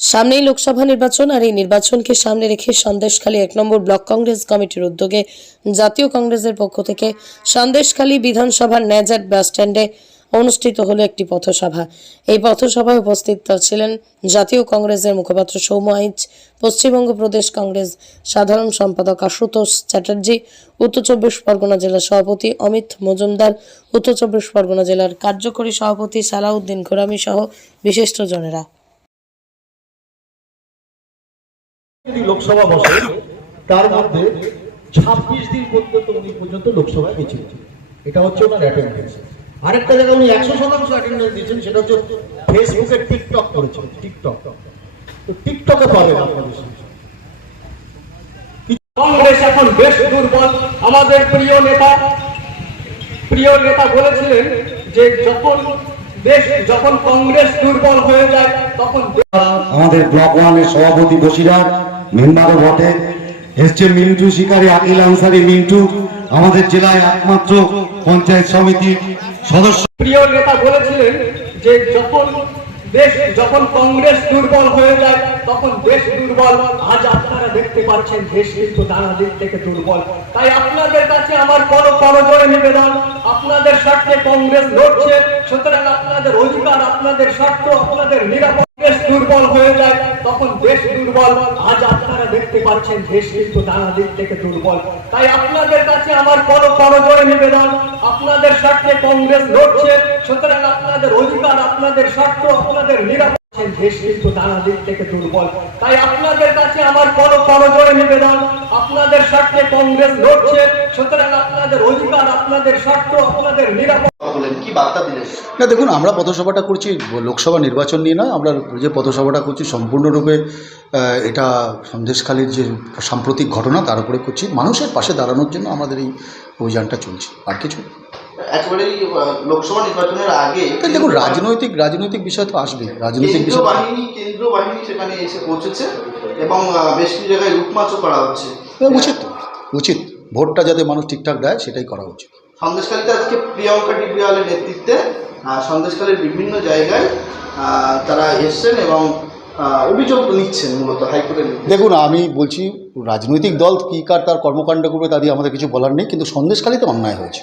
সামনেই লোকসভা নির্বাচন আর এই নির্বাচনকে সামনে রেখে সন্দেশখালী এক নম্বর ব্লক কংগ্রেস কমিটির উদ্যোগে জাতীয় কংগ্রেসের পক্ষ থেকে সন্দেশখালী বিধানসভার ন্যাজাট বাস স্ট্যান্ডে অনুষ্ঠিত হলো একটি পথসভা। এই পথসভায় উপস্থিত ছিলেন জাতীয় কংগ্রেসের মুখপাত্র সৌম আইচ, পশ্চিমবঙ্গ প্রদেশ কংগ্রেস সাধারণ সম্পাদক আশুতোষ চ্যাটার্জি, উত্তর চব্বিশ পরগনা জেলা সভাপতি অমিত মজুমদার, উত্তর চব্বিশ পরগনা জেলার কার্যকরী সভাপতি সালাউদ্দিন ঘোরামি সহ বিশিষ্টজনেরা। লোকসভা বসে তার মধ্যে ছাব্বিশ দিন পর্যন্ত উনি পর্যন্ত লোকসভায় গেছিলেন এটা হচ্ছে ওনার অ্যাটেন্ডেন্স আরেকটা জায়গায় উনি একশো শতাংশ অ্যাটেন্ডেন্স দিয়েছেন, সেটা হচ্ছে ফেসবুকে টিকটক করেছেন টিকটক তো টিকটকে পাবেন আপনাদের কংগ্রেস এখন বেশ দুর্বল। আমাদের প্রিয় নেতা প্রিয় নেতা বলেছিলেন যে যখন দেশ, যখন কংগ্রেস দুর্বল হয়ে যায়, তখন আমাদের ব্লক ওয়ানের সভাপতি বসিরহাট মেম্বারও বটে। এসছে মিন্টু শিকারী, আকিল আনসারি, মিন্টু, আমাদের জেলায় একমাত্র পঞ্চায়েত সমিতির সদস্য। প্রিয় নেতা বলেছিলেন যে যখন দেশ, যখন কংগ্রেস দুর্বল হয়ে যায়, তখন দেশ দুর্বল। আজ আপনারা দেখতে পাচ্ছেন, দেশ কিন্তু নানা দিক থেকে দুর্বল। তাই আপনাদের কাছে আমার বড় জোরে নিবেদন, আপনাদের স্বার্থে কংগ্রেস লড়ছে, সুতরাং আপনাদের অধিকার, আপনাদের স্বার্থ, আপনাদের নিরাপদ দেশ দুর্বল হয়ে যায়। তখন দেশ দুর্বল, আজ আপনারা দেখতে পাচ্ছেন দেশ কিন্তু নানা দিক থেকে দুর্বল। তাই আপনাদের কাছে আমার বড় বড় করে নিবেদন, আপনাদের স্বার্থে কংগ্রেস লড়ছে, সুতরাং আপনাদের অধিকার, আপনাদের স্বার্থ, আপনাদের নিরাপদ দেশ কিন্তু নানা দিক থেকে দুর্বল। তাই আপনাদের কাছে আমার নিবেদন আপনাদের স্বার্থে কংগ্রেস লড়ছে সুতরাং আপনাদের অধিকার আপনাদের স্বার্থ আপনাদের নিরাপদ কি বার্তা দিলেন? না দেখুন আমরা পথসভাটা করছি লোকসভা নির্বাচন নিয়ে নয় আমরা যে পথসভাটা করছি সম্পূর্ণরূপে এটা সন্দেশখালীর যে সাম্প্রতিক ঘটনা তার উপরে করছি। মানুষের পাশে দাঁড়ানোর জন্য আমাদের এই অভিযানটা চলছে আর কিছু। একেবারেই লোকসভা নির্বাচনের আগে দেখুন রাজনৈতিক রাজনৈতিক বিষয় তো আসবে রাজনৈতিক বিষয় বাহিনী কেন্দ্রীয় বাহিনী সেখানে এসে পৌঁছেছে এবং আহ, বেশ কিছু জায়গায় লুটমাচও করা হচ্ছে। উচিত তো, উচিত। ভোটটা যাতে মানুষ ঠিকঠাক দেয় সেটাই করা উচিত। সন্দেশকালীতে আজকে প্রিয়ঙ্কা ডিবিয়ালের নেতৃত্বে সন্দেশকালীর বিভিন্ন জায়গায় তারা এসছেন এবং অভিযোগ নিচ্ছেন মূলত হাইকোর্টের। দেখুন আমি বলছি রাজনৈতিক দল কী কার তার কর্মকাণ্ড করবে তা দিয়ে আমাদের কিছু বলার নেই কিন্তু সন্দেশখালীতে অন্যায় হয়েছে।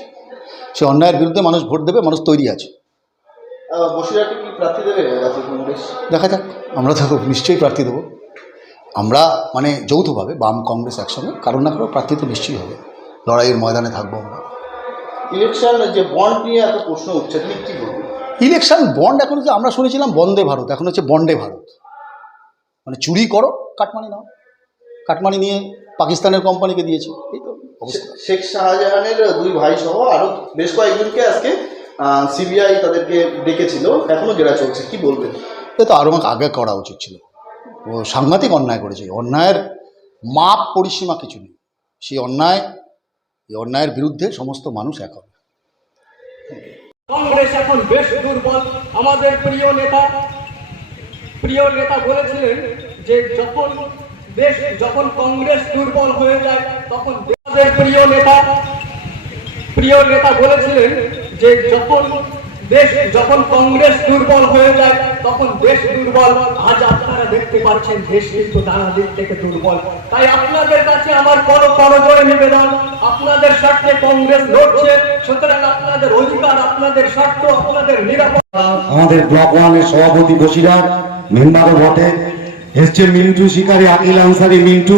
সে অন্যায়ের বিরুদ্ধে মানুষ ভোট দেবে মানুষ তৈরি আছে। দেখা যাক আমরা তো নিশ্চয়ই প্রার্থী দেবো। আমরা মানে যৌথভাবে বাম কংগ্রেস একসঙ্গে কারণ না কারও প্রার্থী তো নিশ্চয়ই হবে। লড়াইয়ের ময়দানে থাকব আমরা। ইলেকশন যে বন্ড নিয়ে এত প্রশ্ন উঠছে তুমি কি বলবে? ইলেকশন বন্ড এখন হচ্ছে আমরা শুনেছিলাম বন্দে ভারত এখন হচ্ছে বন্ডে ভারত। মানে চুরি করো কাটমানি নাও। কাটমানি নিয়ে পাকিস্তানের কোম্পানিকে দিয়েছে এই তো। শেখ শাহজাহানের দুই ভাই সহ আরও বেশ কয়েকজনকে আজকে সিবিআই তাদেরকে ডেকেছিল। এখনও জেরা চলছে কি বলবেন? এ তো আরও আগে করা উচিত ছিল। ও সাংঘাতিক অন্যায় করেছে। অন্যায়ের মাপ পরিসীমা কিছু নেই। সেই অন্যায় এই অন্যায়ের বিরুদ্ধে সমস্ত মানুষ এক হবে। কংগ্রেস এখন বেশ দুর্বল। আমাদের প্রিয় নেতা প্রিয় নেতা বলেছিলেন যে যখন দেশ যখন কংগ্রেস দুর্বল হয়ে যায় তখন আমাদের প্রিয় নেতা প্রিয় নেতা বলেছিলেন যে যখন দেশ, যখন কংগ্রেস দুর্বল হয়ে যায়, তখন দেশ দুর্বল। আজ আপনারা দেখতে পাচ্ছেন, দেশ কিন্তু নানা দিক থেকে দুর্বল। তাই আপনাদের কাছে আমার বড় জোরে নিবেদন, আপনাদের স্বার্থে কংগ্রেস লড়ছে, সুতরাং আপনাদের অধিকার, আপনাদের স্বার্থ, আপনাদের নিরাপদ আমাদের ব্লক ওয়ানের সভাপতি বসিরহাট মেম্বারও বটে। এসছে মিন্টু শিকারী আকিল আনসারি মিন্টু